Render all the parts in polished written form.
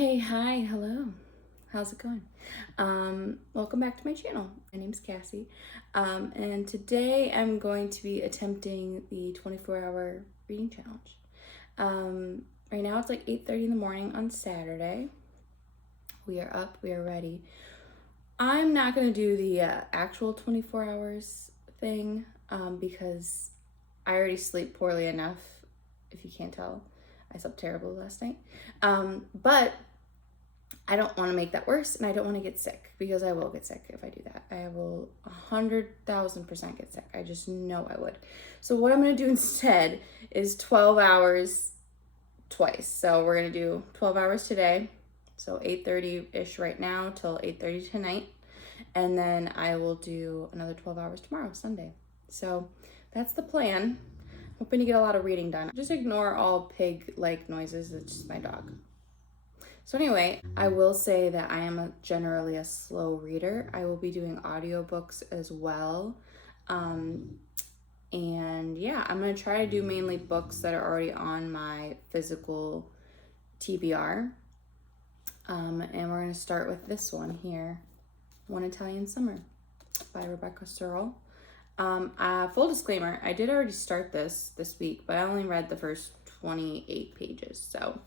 Hey, hi, hello. How's it going? Welcome back to my channel. My name's Cassie, and today I'm going to be attempting the 24-hour reading challenge. Right now it's like 8:30 in the morning on Saturday. We are up, we are ready. I'm not going to do the actual 24 hours thing because I already sleep poorly enough, if you can't tell. I slept terrible last night. But I don't want to make that worse, and I don't want to get sick, because I will get sick if I do that. I will 100,000% get sick. I just know I would. So what I'm going to do instead is 12 hours twice. So we're going to do 12 hours today, so 8:30-ish right now till 8:30 tonight, and then I will do another 12 hours tomorrow, Sunday. So that's the plan. Hoping to get a lot of reading done. Just ignore all pig-like noises. It's just my dog. So anyway, I will say that I am generally a slow reader. I will be doing audiobooks as well. And yeah, I'm going to try to do mainly books that are already on my physical TBR. And we're going to start with this one here, One Italian Summer by Rebecca Searle. Full disclaimer, I did already start this week, but I only read the first 28 pages, so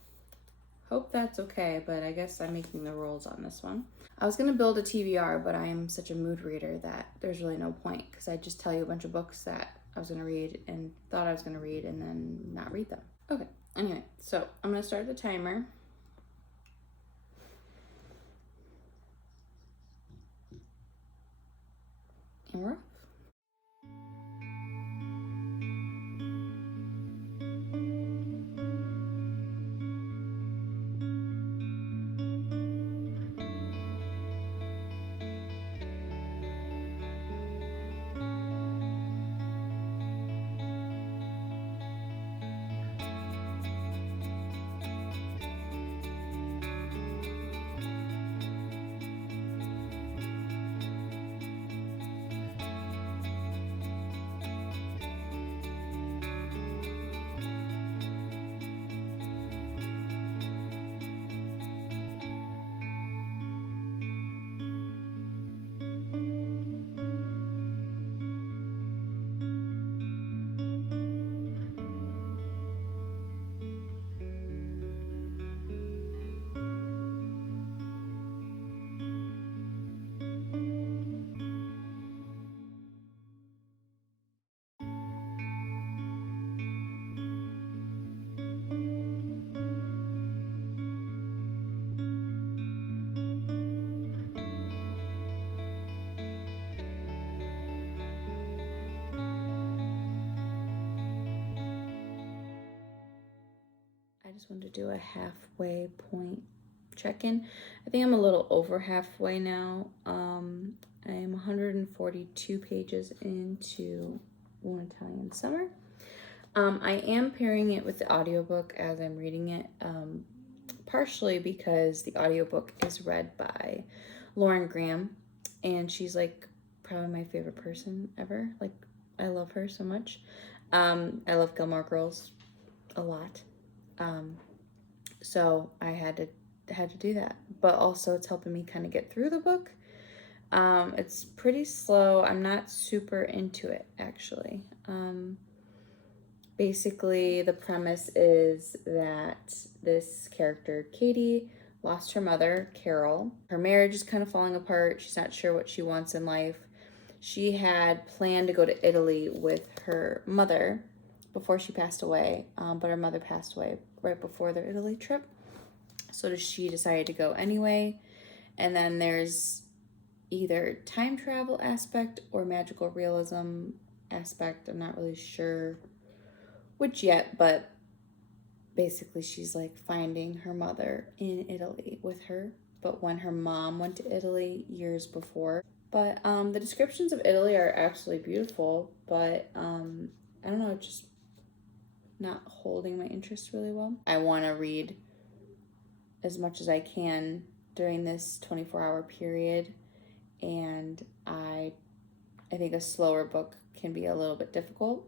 hope that's okay, but I guess I'm making the rules on this one. I was gonna build a TBR, but I am such a mood reader that there's really no point, because I just tell you a bunch of books that I was gonna read and thought I was gonna read and then not read them. Okay, anyway, so I'm gonna start the timer. And we're off. I just wanted to do a halfway point check-in. I think I'm a little over halfway now. I am 142 pages into One Italian Summer. I am pairing it with the audiobook as I'm reading it, partially because the audiobook is read by Lauren Graham, and she's like probably my favorite person ever. Like, I love her so much. I love Gilmore Girls a lot. So I had to do that, but also it's helping me kind of get through the book. It's pretty slow. I'm not super into it, actually. Basically, the premise is that this character, Katie, lost her mother, Carol. Her marriage is kind of falling apart. She's not sure what she wants in life. She had planned to go to Italy with her mother before she passed away, but her mother passed away right before their Italy trip. So she decided to go anyway. And then there's either time travel aspect or magical realism aspect. I'm not really sure which yet, but basically she's like finding her mother in Italy with her, but when her mom went to Italy years before. But the descriptions of Italy are absolutely beautiful, but I don't know, just not holding my interest really well. I want to read as much as I can during this 24-hour period, and I think a slower book can be a little bit difficult.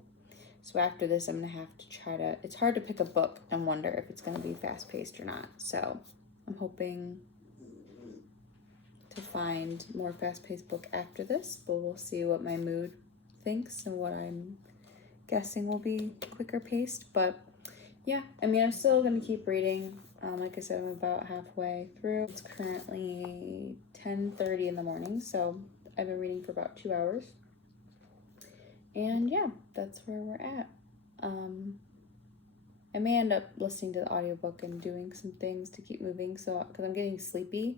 So after this, I'm gonna have to try to, it's hard to pick a book and wonder if it's gonna be fast-paced or not. So I'm hoping to find more fast-paced book after this, but we'll see what my mood thinks and what I'm guessing will be quicker paced. But yeah, I mean, I'm still gonna keep reading. Like I said, I'm about halfway through. It's currently 10:30 in the morning, so I've been reading for about 2 hours. And yeah, that's where we're at. I may end up listening to the audiobook and doing some things to keep moving, so because I'm getting sleepy,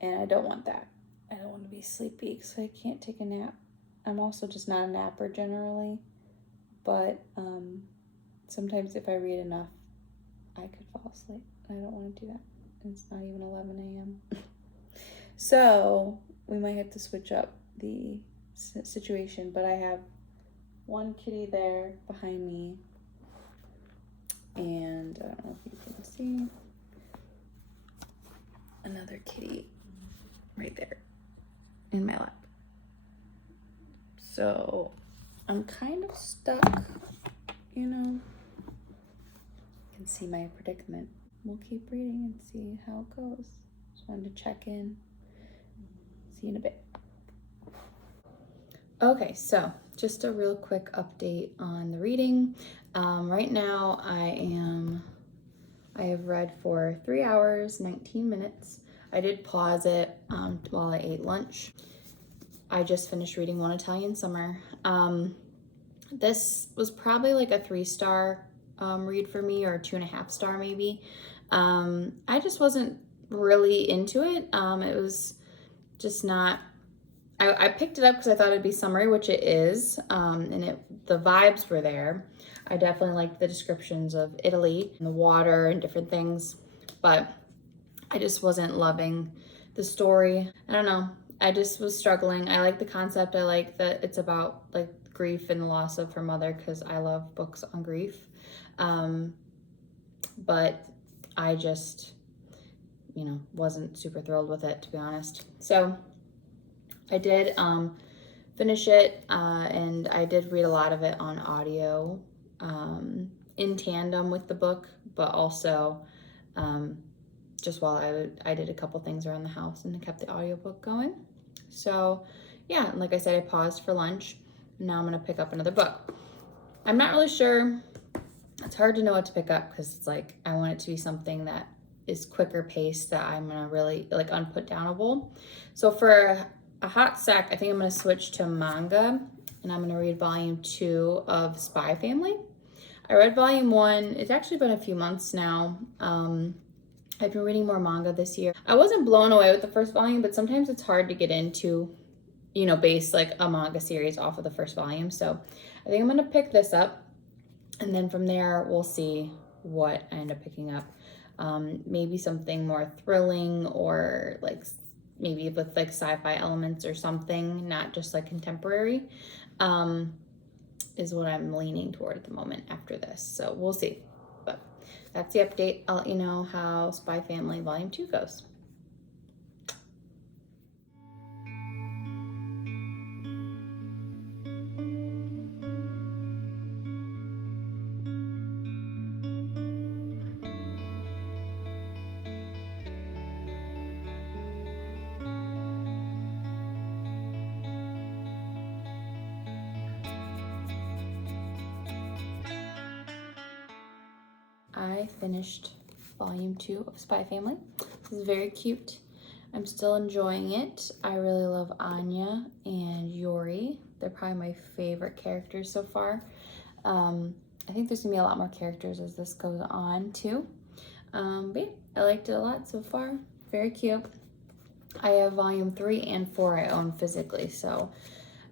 and I don't want that. I don't want to be sleepy because I can't take a nap. I'm also just not a napper generally, but sometimes if I read enough, I could fall asleep. I don't want to do that. It's not even 11 a.m. So we might have to switch up the situation, but I have one kitty there behind me, and I don't know if you can see another kitty right there in my lap. So I'm kind of stuck, you know. You can see my predicament. We'll keep reading and see how it goes. Just wanted to check in. See you in a bit. Okay, so just a real quick update on the reading. Right now I have read for 3 hours, 19 minutes. I did pause it while I ate lunch. I just finished reading One Italian Summer. This was probably like a 3-star read for me, or 2.5 star maybe. I just wasn't really into it. It was just not, I picked it up because I thought it'd be summery, which it is, and the vibes were there. I definitely liked the descriptions of Italy and the water and different things, but I just wasn't loving the story. I don't know. I just was struggling. I like the concept. I like that it's about like grief and the loss of her mother, because I love books on grief. But I just, wasn't super thrilled with it, to be honest. So I did finish it, and I did read a lot of it on audio in tandem with the book, but also just while I did a couple things around the house and kept the audiobook going. So yeah, like I said, I paused for lunch. Now I'm gonna pick up another book. I'm not really sure. It's hard to know what to pick up because it's like I want it to be something that is quicker paced, that I'm gonna really like unputdownable. So for a hot sec, I think I'm gonna switch to manga, and I'm gonna read volume 2 of Spy Family. I read volume 1. It's actually been a few months now. I've been reading more manga this year. I wasn't blown away with the first volume, but sometimes it's hard to get into, base like a manga series off of the first volume. So I think I'm gonna pick this up, and then from there we'll see what I end up picking up. Maybe something more thrilling, or like maybe with like sci-fi elements or something, not just like contemporary, is what I'm leaning toward at the moment after this. So we'll see. But that's the update. I'll let you know how Spy Family Volume 2 goes. I finished volume 2 of Spy Family. This is very cute. I'm still enjoying it. I really love Anya and Yori. They're probably my favorite characters so far. I think there's gonna be a lot more characters as this goes on too. But yeah, I liked it a lot so far. Very cute. I have volume 3 and 4 I own physically, so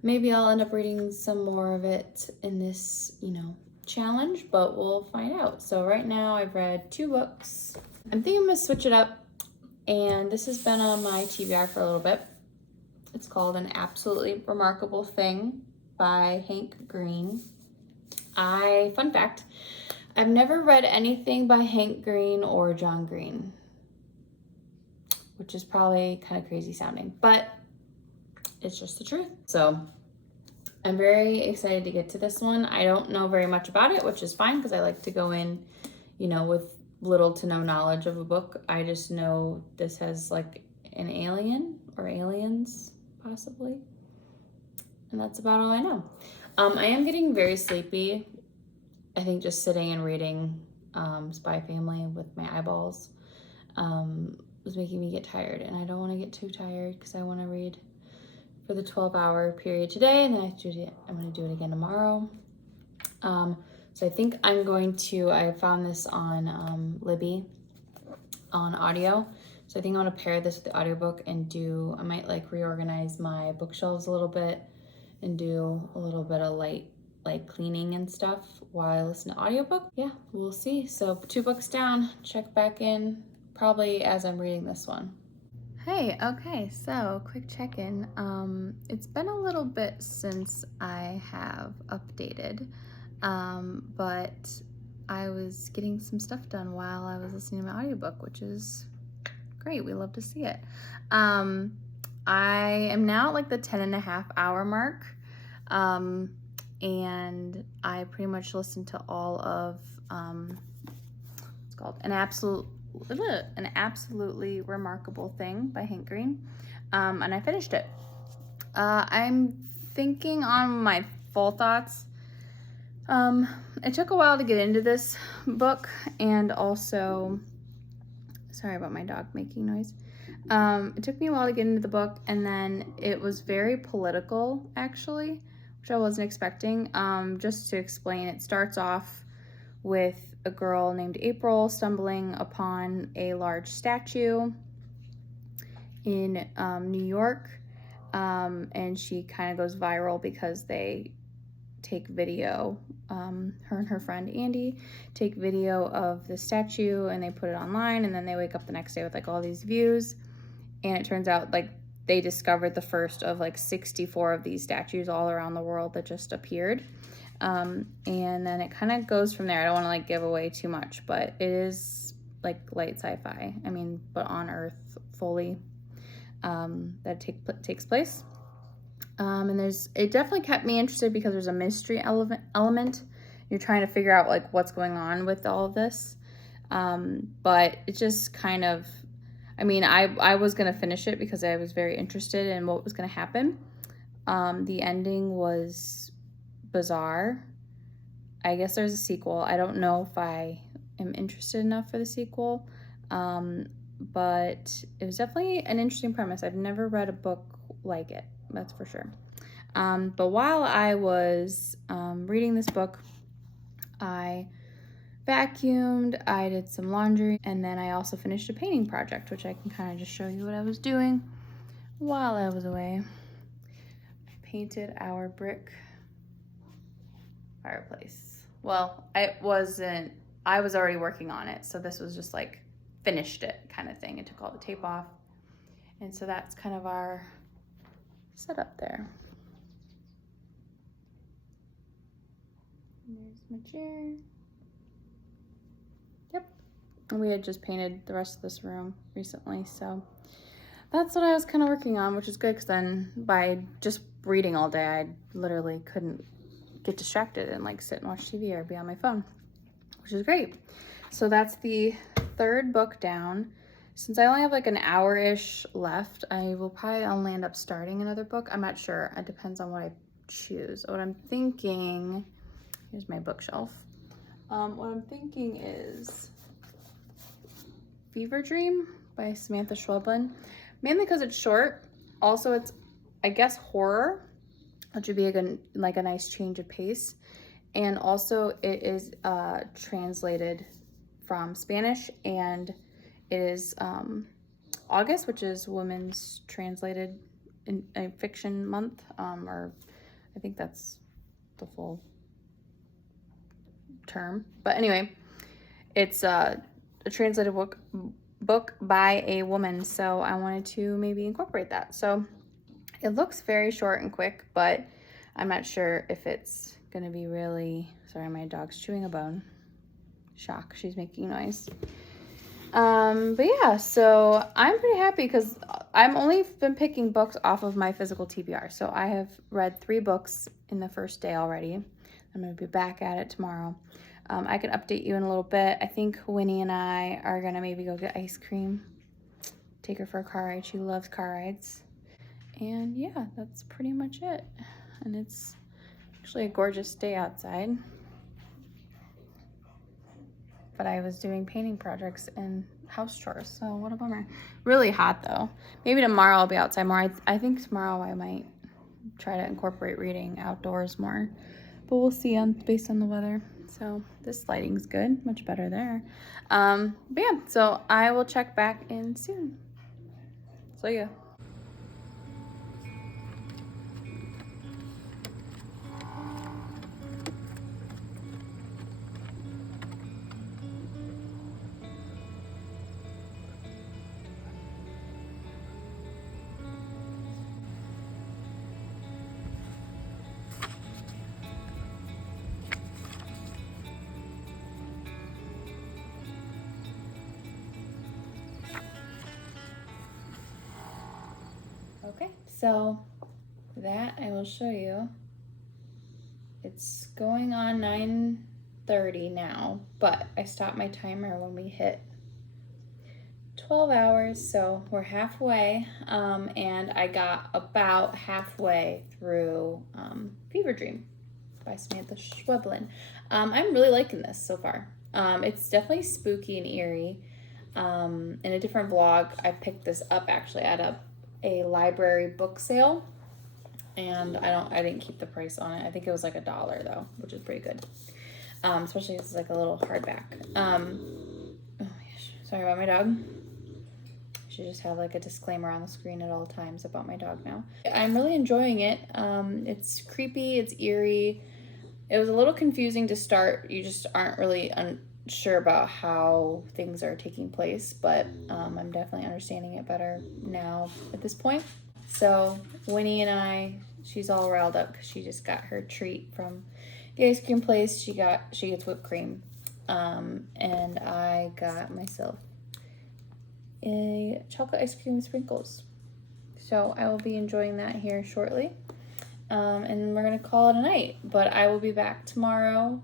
maybe I'll end up reading some more of it in this, challenge, but we'll find out. So right now I've read 2 books. I'm thinking I'm gonna switch it up, and this has been on my TBR for a little bit. It's called An Absolutely Remarkable Thing by Hank Green. Fun fact, I've never read anything by Hank Green or John Green, which is probably kind of crazy sounding, but it's just the truth. So I'm very excited to get to this one. I don't know very much about it, which is fine because I like to go in, with little to no knowledge of a book. I just know this has like an alien or aliens, possibly. And that's about all I know. I am getting very sleepy. I think just sitting and reading Spy Family with my eyeballs was making me get tired. And I don't want to get too tired because I want to read for the 12-hour period today. And then I'm going to do it again tomorrow. So I think I'm going to, I found this on Libby on audio. So I think I'm going to pair this with the audiobook and I might like reorganize my bookshelves a little bit and do a little bit of light like cleaning and stuff while I listen to audiobook. Yeah, we'll see. So 2 books down, check back in probably as I'm reading this one. Hey, okay, so quick check-in. It's been a little bit since I have updated, but I was getting some stuff done while I was listening to my audiobook, which is great. We love to see it. I am now at like the 10.5-hour mark, and I pretty much listened to all of it's called An Absolutely Remarkable Thing by Hank Green, and I finished it. I'm thinking on my full thoughts. It took a while to get into this book, and also, sorry about my dog making noise. It took me a while to get into the book, and then it was very political, actually, which I wasn't expecting. Just to explain, it starts off with a girl named April stumbling upon a large statue in New York, and she kind of goes viral because they take video, her and her friend Andy take video of the statue and they put it online, and then they wake up the next day with like all these views, and it turns out like they discovered the first of like 64 of these statues all around the world that just appeared. And then it kind of goes from there. I don't want to like give away too much, but it is like light sci-fi. I mean, but on Earth fully, that takes place. And it definitely kept me interested because there's a mystery element. You're trying to figure out like what's going on with all of this. But it just kind of, I mean, I was going to finish it because I was very interested in what was going to happen. The ending was bizarre. I guess there's a sequel. I don't know if I am interested enough for the sequel. But it was definitely an interesting premise. I've never read a book like it, that's for sure. But while I was reading this book, I vacuumed, I did some laundry, and then I also finished a painting project, which I can kind of just show you what I was doing while I was away. I painted our brick fireplace. Well, I was already working on it, so this was just like finished it kind of thing. It took all the tape off, and so that's kind of our setup there. And there's my chair. Yep. And we had just painted the rest of this room recently, so that's what I was kind of working on, which is good because then by just reading all day, I literally couldn't get distracted and like sit and watch TV or be on my phone, which is great. So that's the 3rd book down. Since I only have like an hour-ish left, I will probably only end up starting another book. I'm not sure. It depends on what I choose. What I'm thinking, here's my bookshelf. What I'm thinking is Fever Dream by Samantha Schweblin, mainly because it's short. Also, it's, I guess, horror, which would be a nice change of pace. And also it is translated from Spanish, and it is August, which is Women's Translated in Fiction Month, or I think that's the full term. But anyway, it's a translated book by a woman, so I wanted to maybe incorporate that. So it looks very short and quick, but I'm not sure if it's gonna be really, sorry, my dog's chewing a bone. Shock, she's making noise. But yeah, so I'm pretty happy because I'm only been picking books off of my physical TBR. So I have read 3 books in the first day already. I'm gonna be back at it tomorrow. I can update you in a little bit. I think Winnie and I are gonna maybe go get ice cream, take her for a car ride. She loves car rides. And yeah, that's pretty much it. And it's actually a gorgeous day outside. But I was doing painting projects and house chores, so what a bummer. Really hot though. Maybe tomorrow I'll be outside more. I think tomorrow I might try to incorporate reading outdoors more, but we'll see based on the weather. So this lighting's good, much better there. But yeah, so I will check back in soon. So yeah. Okay, so that I will show you. It's going on 9:30 now, but I stopped my timer when we hit 12 hours, so we're halfway, and I got about halfway through Fever Dream by Samantha Schweblin. I'm really liking this so far. It's definitely spooky and eerie. In a different vlog, I picked this up actually at a library book sale, and I didn't keep the price on it. I think it was like $1 though, which is pretty good. Especially if it's like a little hardback. Oh gosh, sorry about my dog. I should just have like a disclaimer on the screen at all times about my dog now. I'm really enjoying it. It's creepy, it's eerie. It was a little confusing to start. You just aren't really unsure about how things are taking place, but I'm definitely understanding it better now at this point. So Winnie and I, she's all riled up because she just got her treat from the ice cream place. She gets whipped cream, and I got myself a chocolate ice cream with sprinkles. So I will be enjoying that here shortly, and we're gonna call it a night. But I will be back tomorrow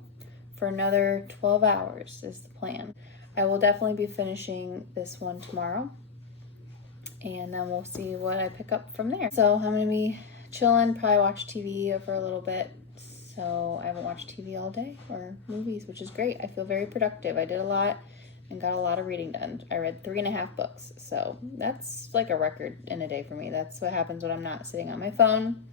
for another 12 hours is the plan. I will definitely be finishing this one tomorrow, and then we'll see what I pick up from there. So I'm gonna be chilling, probably watch TV for a little bit. So I haven't watched TV all day or movies, which is great. I feel very productive. I did a lot and got a lot of reading done. I read 3.5 books, so that's like a record in a day for me. That's what happens when I'm not sitting on my phone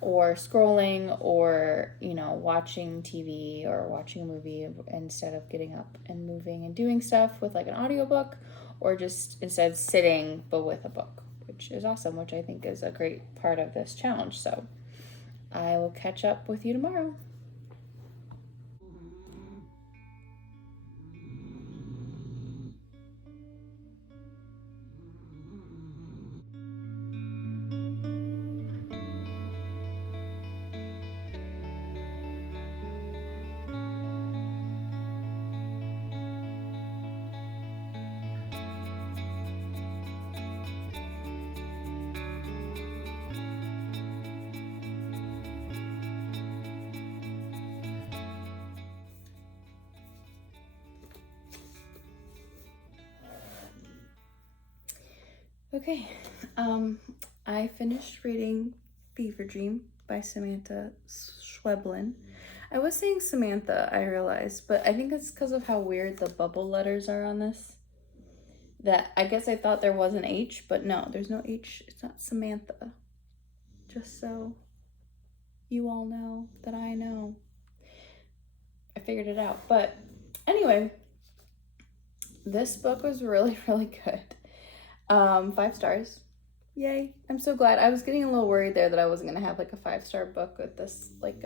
or scrolling or, you know, watching TV or watching a movie instead of getting up and moving and doing stuff with like an audiobook, or just instead sitting but with a book, which is awesome, which I think is a great part of this challenge. So I will catch up with you tomorrow. Okay, I finished reading Fever Dream by Samantha Schweblin. I was saying Samantha, I realized, but I think it's because of how weird the bubble letters are on this. That I guess I thought there was an H, but no, there's no H. It's not Samantha. Just so you all know that I know. I figured it out. But anyway, this book was really, really good. 5 stars. Yay. I'm so glad. I was getting a little worried there that I wasn't gonna have like a 5-star book with this like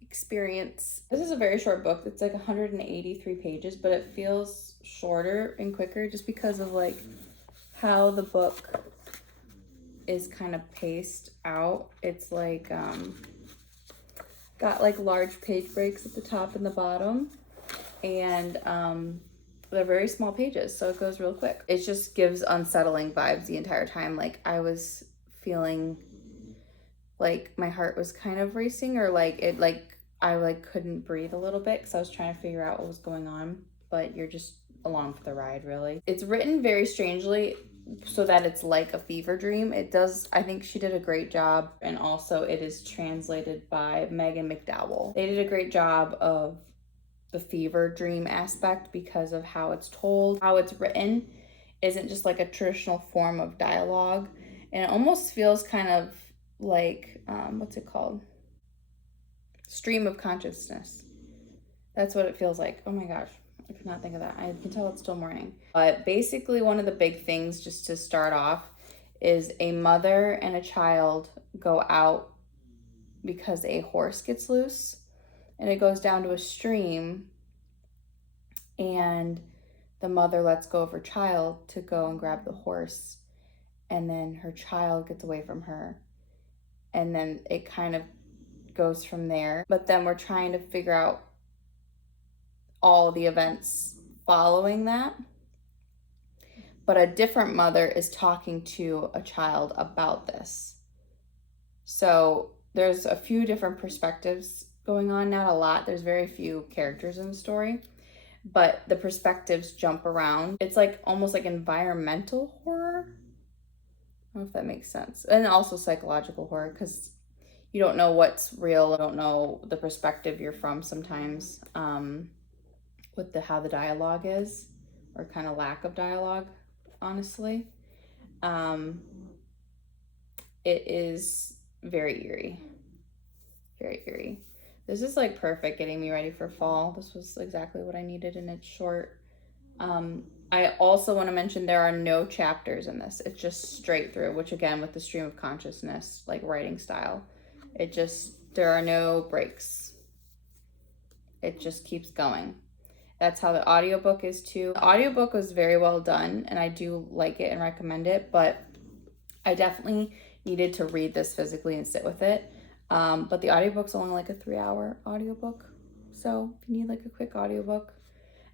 experience. This is a very short book. It's like 183 pages, but it feels shorter and quicker just because of like how the book is kind of paced out. It's like got like large page breaks at the top and the bottom, and they're very small pages, so it goes real quick. It just gives unsettling vibes the entire time. Like I was feeling like my heart was kind of racing, or like it like I like couldn't breathe a little bit because I was trying to figure out what was going on, but you're just along for the ride, really. It's written very strangely so that it's like a fever dream. It does, I think she did a great job, and also it is translated by Megan McDowell. They did a great job of the fever dream aspect because of how it's told. How it's written isn't just like a traditional form of dialogue, and it almost feels kind of like, what's it called? Stream of consciousness. That's what it feels like. Oh my gosh, I could not think of that. I can tell it's still morning. But basically, one of the big things, just to start off, is a mother and a child go out because a horse gets loose, and it goes down to a stream, and the mother lets go of her child to go and grab the horse, and then her child gets away from her, and then it kind of goes from there. But then we're trying to figure out all the events following that. But a different mother is talking to a child about this. So there's a few different perspectives going on, not a lot. There's very few characters in the story, but the perspectives jump around. It's like almost like environmental horror. I don't know if that makes sense. And also psychological horror, because you don't know what's real, you don't know the perspective you're from sometimes, with how the dialogue is, or kind of lack of dialogue, honestly. It is very eerie. Very eerie. This is like perfect getting me ready for fall. This was exactly what I needed, and it's short. I also want to mention there are no chapters in this. It's just straight through, which again, with the stream of consciousness, like writing style, there are no breaks. It just keeps going. That's how the audiobook is too. The audiobook was very well done, and I do like it and recommend it, but I definitely needed to read this physically and sit with it. But the audiobook's only like a 3-hour audiobook. So if you need like a quick audiobook,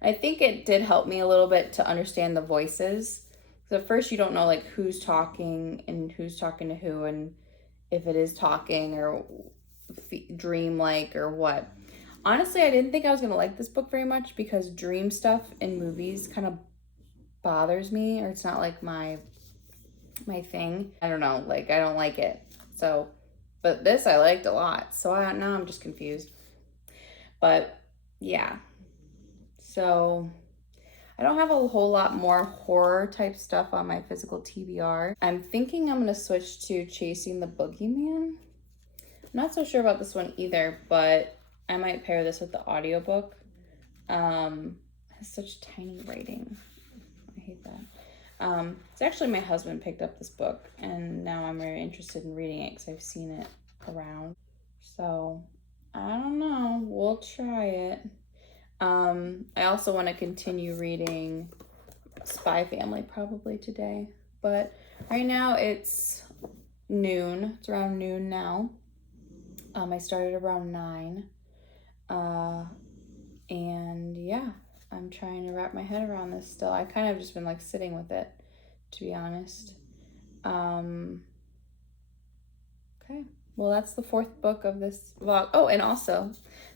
I think it did help me a little bit to understand the voices. So at first you don't know like who's talking and who's talking to who, and if it is talking or dream-like or what. Honestly, I didn't think I was going to like this book very much because dream stuff in movies kind of bothers me, or it's not like my thing. I don't know, like I don't like it. So, but this I liked a lot. So now I'm just confused. But yeah. So I don't have a whole lot more horror type stuff on my physical TBR. I'm thinking I'm going to switch to Chasing the Boogeyman. I'm not so sure about this one either, but I might pair this with the audiobook. It has such tiny writing. I hate that. It's actually my husband picked up this book, and now I'm very interested in reading it because I've seen it around. So I don't know. We'll try it. I also want to continue reading Spy Family probably today, but right now it's noon. It's around noon now. I started around 9. And yeah, I'm trying to wrap my head around this still. I kind of just been like sitting with it, to be honest. Okay, well, that's the 4th book of this vlog. Oh, and also,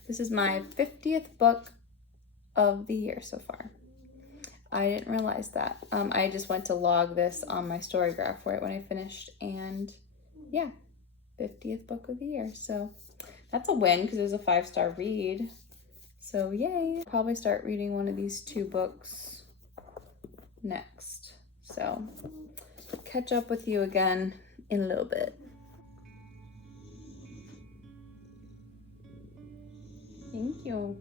this is my 50th book of the year so far. I didn't realize that. I just went to log this on my Storygraph right when I finished, and yeah, 50th book of the year. So that's a win because it was a 5-star read. So yay. Probably start reading one of these 2 books next. So catch up with you again in a little bit. Thank you.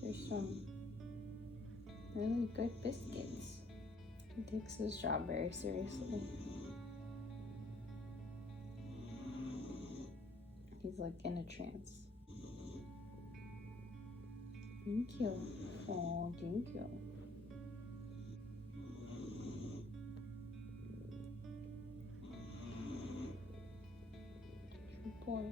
There's some really good biscuits. He takes his job very seriously. He's like in a trance. Thank you. Oh, thank you. Good boy.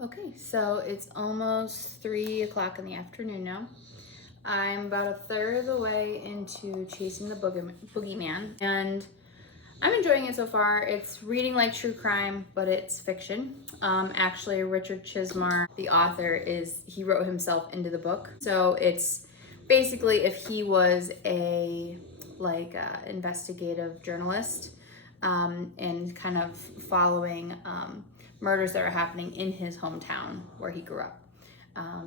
Okay, so it's almost 3 o'clock in the afternoon now. I'm about a third of the way into Chasing the Boogeyman, and I'm enjoying it so far. It's reading like true crime, but it's fiction. Actually, Richard Chismar, the author, he wrote himself into the book. So it's basically if he was a investigative journalist, and kind of following murders that are happening in his hometown where he grew up.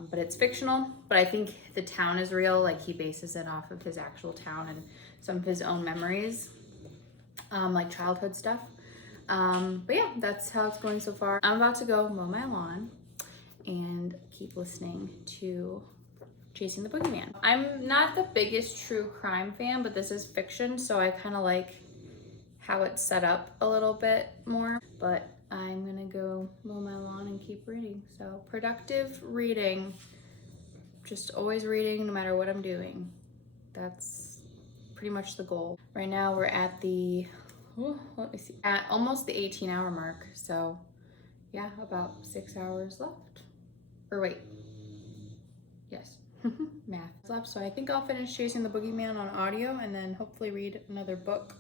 But it's fictional, but I think the town is real. Like, he bases it off of his actual town and some of his own memories, like childhood stuff. But yeah, that's how it's going so far. I'm about to go mow my lawn and keep listening to Chasing the Boogeyman. I'm not the biggest true crime fan, but this is fiction, so I kind of like how it's set up a little bit more. But I'm gonna go mow my lawn and keep reading. So productive reading, just always reading no matter what I'm doing. That's pretty much the goal. Right now we're at let me see, at almost the 18-hour mark. So yeah, about 6 hours left. Or wait, yes, math left. So I think I'll finish Chasing the Boogeyman on audio and then hopefully read another book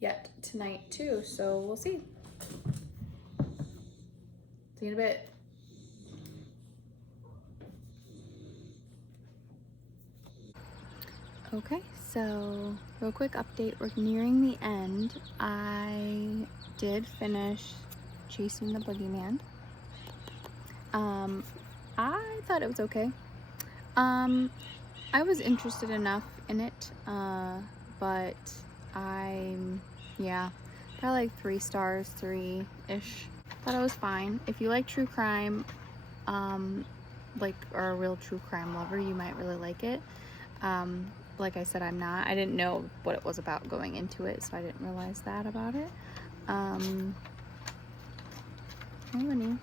yet tonight too. So we'll see. See you in a bit. Okay, so real quick update. We're nearing the end. I did finish Chasing the Boogeyman. I thought it was okay. I was interested enough in it, but yeah, probably like 3 stars, 3-ish. Thought it was fine. If you like true crime, or a real true crime lover, you might really like it. Like I said, I'm not. I didn't know what it was about going into it, so I didn't realize that about it. Hi, Winnie.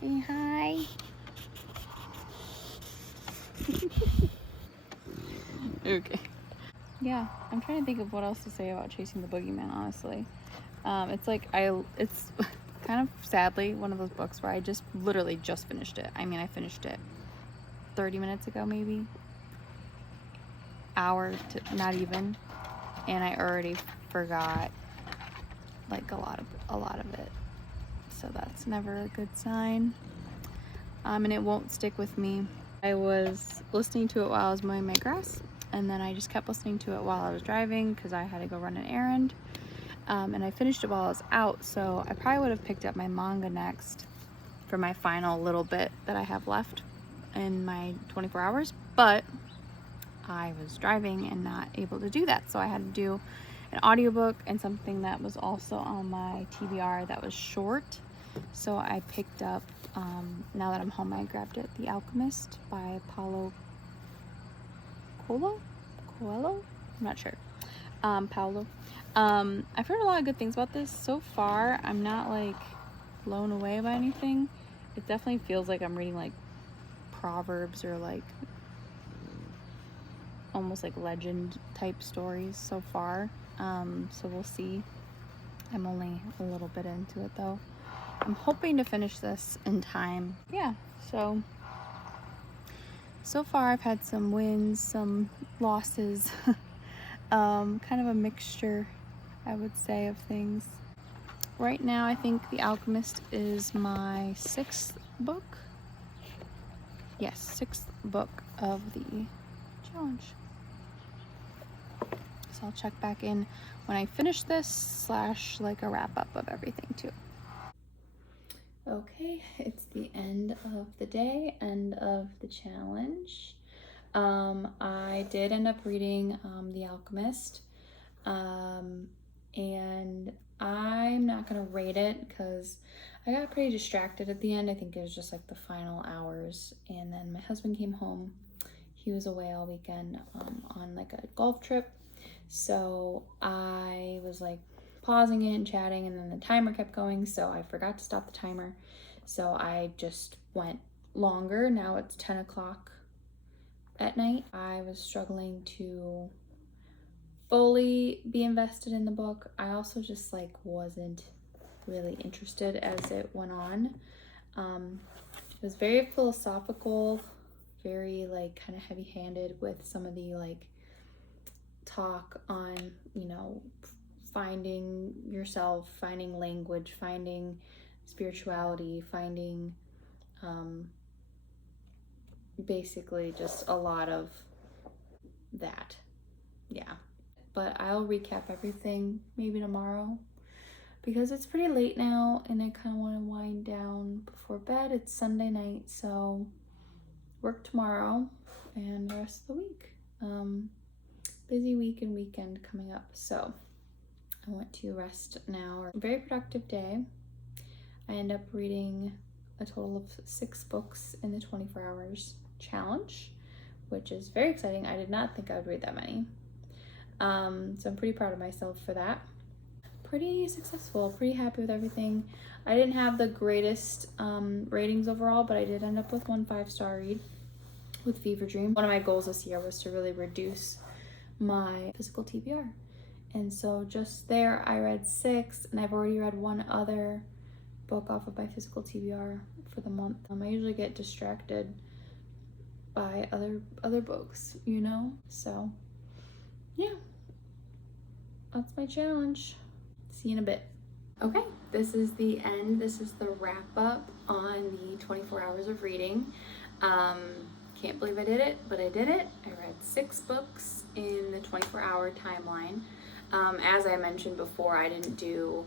Say hi. Okay. Yeah, I'm trying to think of what else to say about Chasing the Boogeyman, honestly. It's kind of sadly one of those books where I literally just finished it. I mean, I finished it 30 minutes ago, maybe. Hour to not even. And I already forgot like a lot of it. So that's never a good sign. And it won't stick with me. I was listening to it while I was mowing my grass, and then I just kept listening to it while I was driving because I had to go run an errand. And I finished it while I was out, so I probably would have picked up my manga next for my final little bit that I have left in my 24 hours, but I was driving and not able to do that, so I had to do an audiobook and something that was also on my TBR that was short. So I picked up, now that I'm home, I grabbed it, The Alchemist by Paulo Coelho? I'm not sure. Paulo. I've heard a lot of good things about this so far. I'm not like blown away by anything. It definitely feels like I'm reading like proverbs or like almost like legend type stories so far. So we'll see. I'm only a little bit into it though. I'm hoping to finish this in time. Yeah, so far I've had some wins, some losses. Kind of a mixture, I would say, of things. Right now I think The Alchemist is my 6th book. Yes, 6th book of the challenge. So I'll check back in when I finish this / like a wrap up of everything too. Okay, it's the end of the day, end of the challenge. I did end up reading The Alchemist, and I'm not gonna rate it because I got pretty distracted at the end. I think it was just like the final hours, and then my husband came home. He was away all weekend on like a golf trip, so I was like pausing it and chatting, and then the timer kept going, so I forgot to stop the timer, so I just went longer. Now it's 10 o'clock at night. I was struggling to fully be invested in the book. I also just like wasn't really interested as it went on. It was very philosophical, very like kind of heavy-handed with some of the like talk on, you know, finding yourself, finding language, finding spirituality, finding basically just a lot of that. Yeah. But I'll recap everything maybe tomorrow because it's pretty late now and I kind of want to wind down before bed. It's Sunday night, so work tomorrow and the rest of the week. Busy week and weekend coming up, so I want to rest now. A very productive day. I end up reading a total of 6 books in the 24 hours challenge, which is very exciting. I did not think I would read that many. So I'm pretty proud of myself for that. Pretty successful, pretty happy with everything. I didn't have the greatest ratings overall, but I did end up with 1 5-star read with Fever Dream. One of my goals this year was to really reduce my physical TBR. And so just there, I read 6, and I've already read 1 other book off of my physical TBR for the month. I usually get distracted by other books, you know? So yeah, that's my challenge. See you in a bit. Okay, this is the end. This is the wrap up on the 24 hours of reading. Can't believe I did it, but I did it. I read 6 books in the 24-hour timeline. As I mentioned before, I didn't do,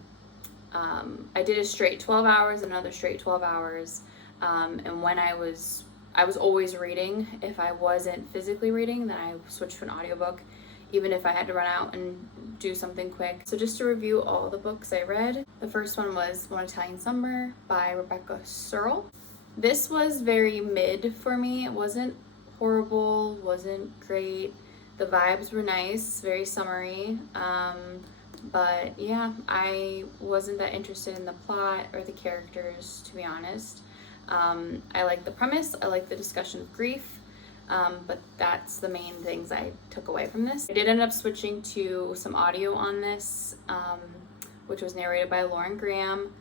I did a straight 12 hours, another straight 12 hours. And when I was always reading. If I wasn't physically reading, then I switched to an audiobook, even if I had to run out and do something quick. So just to review all the books I read, the first one was One Italian Summer by Rebecca Searle. This was very mid for me. It wasn't horrible, wasn't great. The vibes were nice, very summery. But yeah, I wasn't that interested in the plot or the characters, to be honest. I like the premise, I like the discussion of grief, but that's the main things I took away from this. I did end up switching to some audio on this, which was narrated by Lauren Graham.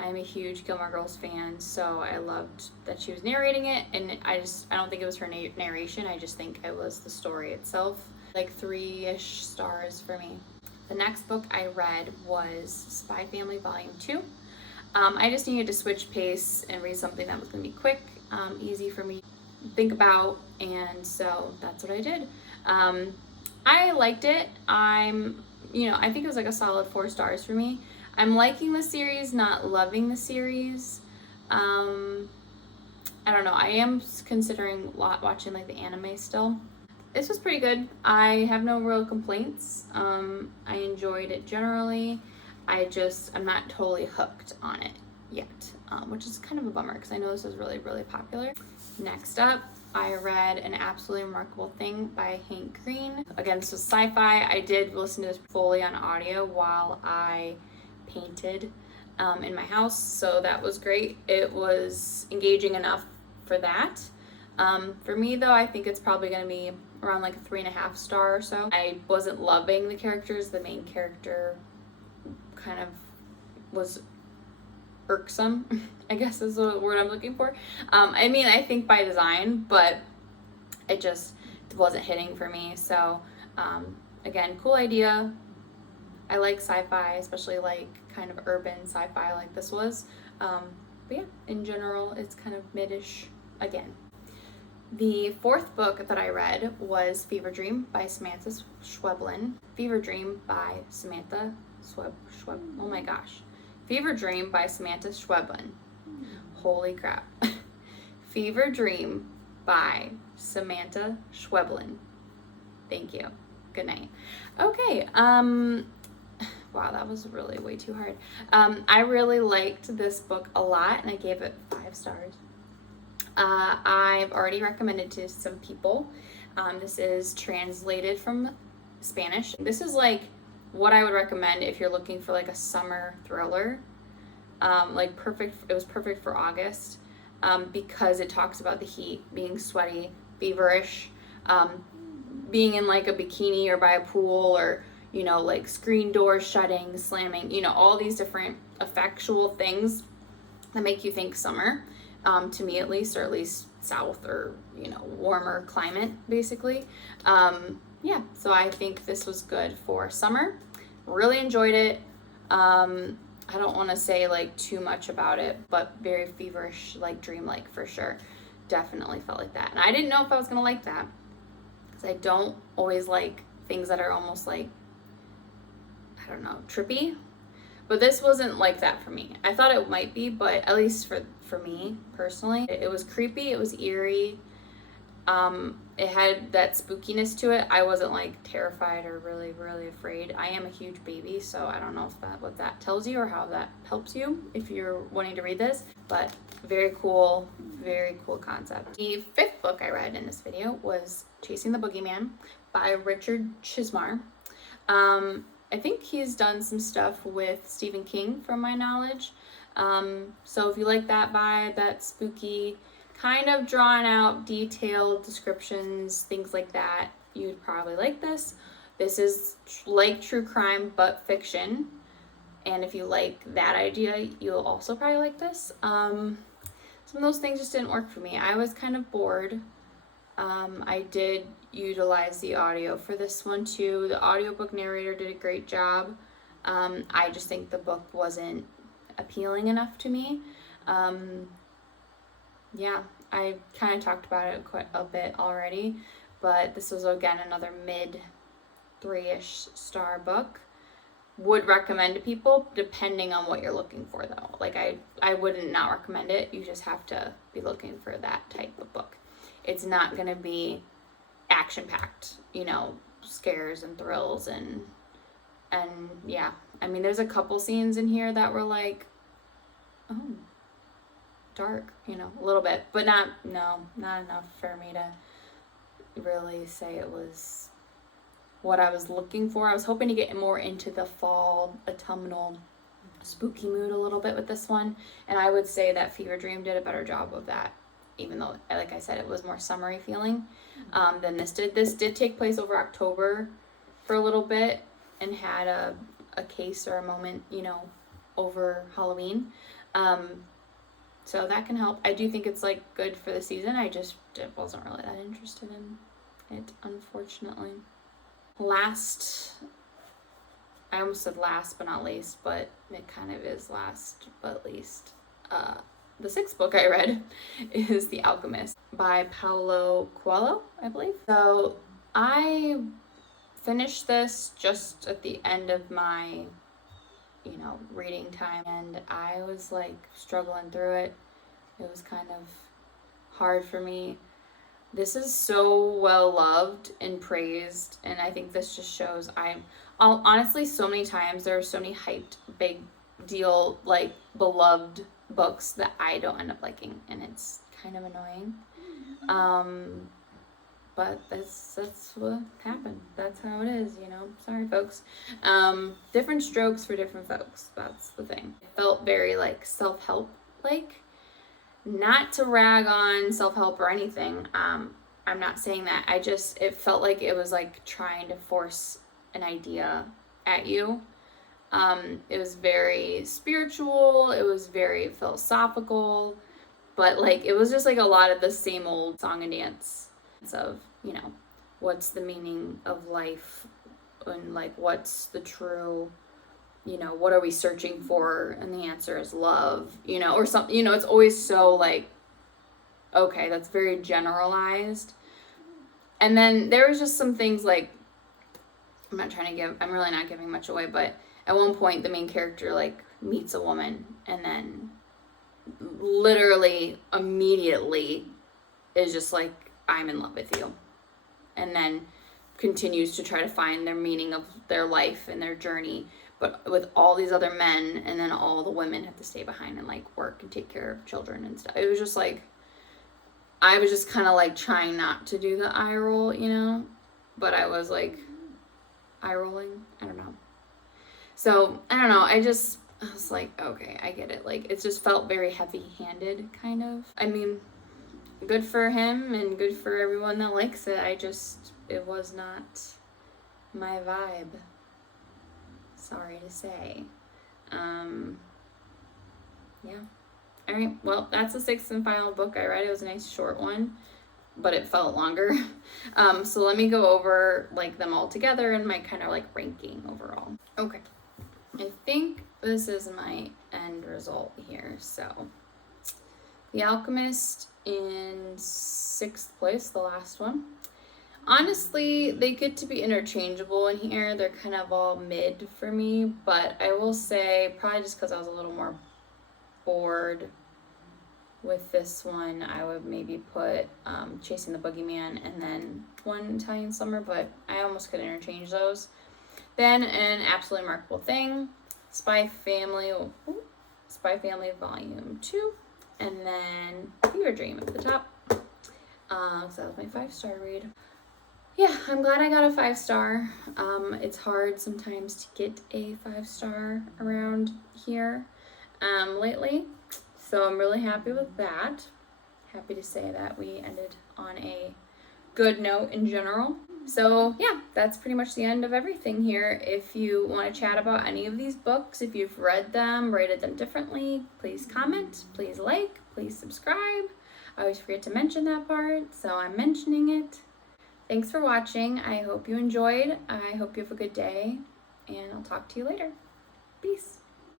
I'm a huge Gilmore Girls fan, so I loved that she was narrating it, and I don't think it was her narration, I just think it was the story itself. Like 3-ish stars for me. The next book I read was Spy Family Volume 2. I just needed to switch pace and read something that was going to be quick, easy for me to think about, and so that's what I did. I liked it. I think it was like a solid 4 stars for me. I'm liking the series, not loving the series. I don't know. I am considering watching like the anime still. This was pretty good. I have no real complaints. I enjoyed it generally. I'm not totally hooked on it yet, which is kind of a bummer because I know this is really, really popular. Next up, I read An Absolutely Remarkable Thing by Hank Green. Again, this was sci-fi. I did listen to this fully on audio while I painted in my house, so that was great. It was engaging enough for that. For me though, I think it's probably going to be around like a 3.5 star or so. I wasn't loving the characters. The main character kind of was irksome, I guess is the word I'm looking for. I think by design, but it just wasn't hitting for me. So again, cool idea. I like sci-fi, especially like kind of urban sci-fi like this was. But yeah, in general, it's kind of mid-ish again. The 4th book that I read was Fever Dream by Samantha Schweblin. Fever Dream by Samantha oh my gosh. Fever Dream by Samantha Schweblin. Holy crap. Fever Dream by Samantha Schweblin. Thank you. Good night. Okay, wow, that was really way too hard. I really liked this book a lot, and I gave it 5 stars. I've already recommended to some people. This is translated from Spanish. This is like what I would recommend if you're looking for like a summer thriller. It was perfect for August, because it talks about the heat, being sweaty, feverish, being in like a bikini or by a pool, or you know, like screen doors shutting, slamming, you know, all these different effectual things that make you think summer, to me at least, or at least south or, you know, warmer climate basically. Yeah, so I think this was good for summer. Really enjoyed it. I don't want to say like too much about it, but very feverish, like dreamlike for sure. Definitely felt like that. And I didn't know if I was going to like that, because I don't always like things that are almost like, I don't know, trippy. But this wasn't like that for me. I thought it might be, but at least for me personally, it was creepy, it was eerie. It had that spookiness to it. I wasn't like terrified or really, really afraid. I am a huge baby, so I don't know if what that tells you or how that helps you if you're wanting to read this, but very cool concept. The fifth book I read in this video was Chasing the Boogeyman by Richard Chizmar. I think he's done some stuff with Stephen King from my knowledge. So if you like that vibe, that spooky, kind of drawn out, detailed descriptions, things like that, you'd probably like this. This is like true crime, but fiction. And if you like that idea, you'll also probably like this. Some of those things just didn't work for me. I was kind of bored. I did utilize the audio for this one too. The audiobook narrator did a great job. I just think the book wasn't appealing enough to me. Yeah, I kind of talked about it quite a bit already, but this was again another mid 3-ish star book. Would recommend to people depending on what you're looking for though. Like I wouldn't not recommend it. You just have to be looking for that type of book. It's not going to be action packed, you know, scares and thrills and yeah. I mean, there's a couple scenes in here that were like, oh, dark, you know, a little bit, but not enough for me to really say it was what I was looking for. I was hoping to get more into the fall, autumnal, spooky mood a little bit with this one, and I would say that Fever Dream did a better job of that, even though, like I said, it was more summery feeling than this did. This did take place over October for a little bit and had a case or a moment, you know, over Halloween. So that can help. I do think it's like good for the season. I just wasn't really that interested in it, unfortunately. Last, I almost said last but not least, but it kind of is last but least. The sixth book I read is The Alchemist by Paulo Coelho, I believe. So I finished this just at the end of my, you know, reading time, and I was like struggling through it. It was kind of hard for me. This is so well loved and praised, and I think this just shows honestly, so many times there are so many hyped, big deal, like beloved books that I don't end up liking, and it's kind of annoying. But that's what happened. That's how it is, you know. Sorry, folks. Different strokes for different folks. That's the thing. It felt very like self-help, like, not to rag on self-help or anything. I'm not saying that. It felt like it was like trying to force an idea at you. It was very spiritual. It was very philosophical, but like it was just like a lot of the same old song and dance of, you know, what's the meaning of life, and like what's the true, you know, what are we searching for, and the answer is love, you know, or something, you know. It's always so like, okay, that's very generalized. And then there was just some things like, I'm really not giving much away, but at one point the main character like meets a woman and then literally immediately is just like, I'm in love with you, and then continues to try to find their meaning of their life and their journey, but with all these other men, and then all the women have to stay behind and like work and take care of children and stuff. It was just like, I was just kind of like trying not to do the eye roll, you know, but I was like eye rolling, I don't know. So I don't know, I was like, okay, I get it. Like, it just felt very heavy-handed, kind of. I mean, good for him and good for everyone that likes it. It was not my vibe. sorry to say. Yeah. All right, well, that's the sixth and final book I read. It was a nice short one, but it felt longer. So let me go over like them all together and my kind of like ranking overall. Okay, I think this is my end result here. So The Alchemist in 6th place, the last one. Honestly, they get to be interchangeable in here. They're kind of all mid for me, but I will say, probably just because I was a little more bored with this one, I would maybe put Chasing the Boogeyman and then One Italian Summer, but I almost could interchange those. Then An Absolutely Remarkable Thing, Spy Family Volume 2, and then Fever Dream at the top. So that was my 5-star read. Yeah, I'm glad I got a 5-star. It's hard sometimes to get a 5-star around here lately. So I'm really happy with that. Happy to say that we ended on a good note in general. So yeah, that's pretty much the end of everything here. If you want to chat about any of these books, if you've read them, rated them differently, please comment, please like, please subscribe. I always forget to mention that part, so I'm mentioning it. Thanks for watching. I hope you enjoyed. I hope you have a good day, and I'll talk to you later. Peace.